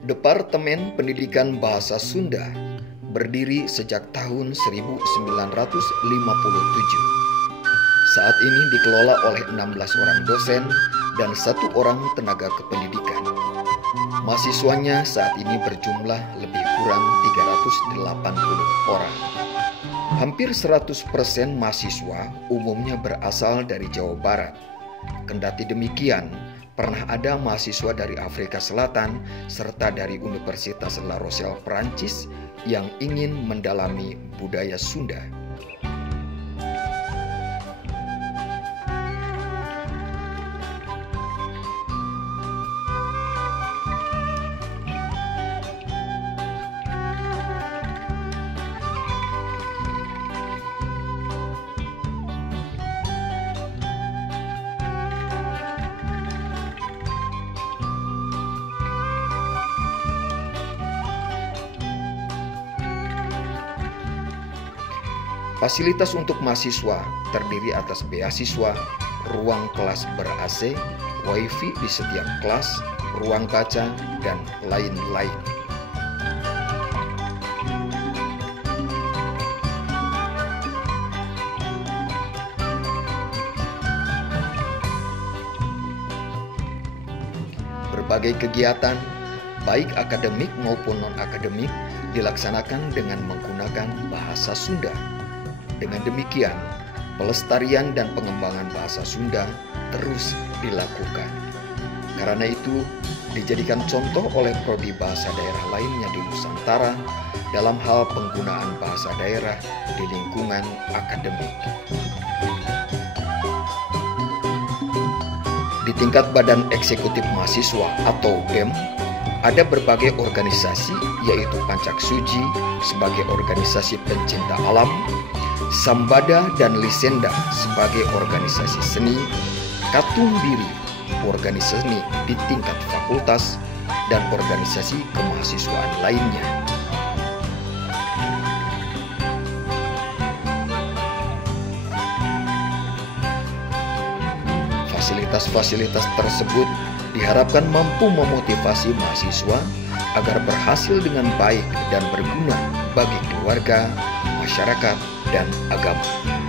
Departemen Pendidikan Bahasa Sunda berdiri sejak tahun 1957. Saat ini dikelola oleh 16 orang dosen dan 1 orang tenaga kependidikan. Mahasiswanya saat ini berjumlah lebih kurang 380 orang. Hampir 100% mahasiswa umumnya berasal dari Jawa Barat. Kendati demikian, pernah ada mahasiswa dari Afrika Selatan serta dari Universitas La Rochelle, Perancis yang ingin mendalami budaya Sunda. Fasilitas untuk mahasiswa terdiri atas beasiswa, ruang kelas ber-AC, wifi di setiap kelas, ruang baca, dan lain-lain. Berbagai kegiatan, baik akademik maupun non-akademik, dilaksanakan dengan menggunakan bahasa Sunda. Dengan demikian, pelestarian dan pengembangan bahasa Sunda terus dilakukan. Karena itu, dijadikan contoh oleh prodi bahasa daerah lainnya di Nusantara dalam hal penggunaan bahasa daerah di lingkungan akademik. Di tingkat Badan Eksekutif Mahasiswa atau BEM, ada berbagai organisasi, yaitu Pancak Suji sebagai organisasi pencinta alam, Sambada dan Lisenda sebagai organisasi seni, Katumbiri organisasi seni di tingkat fakultas, dan organisasi kemahasiswaan lainnya. Fasilitas-fasilitas tersebut diharapkan mampu memotivasi mahasiswa agar berhasil dengan baik dan berguna bagi keluarga, masyarakat, dan agama.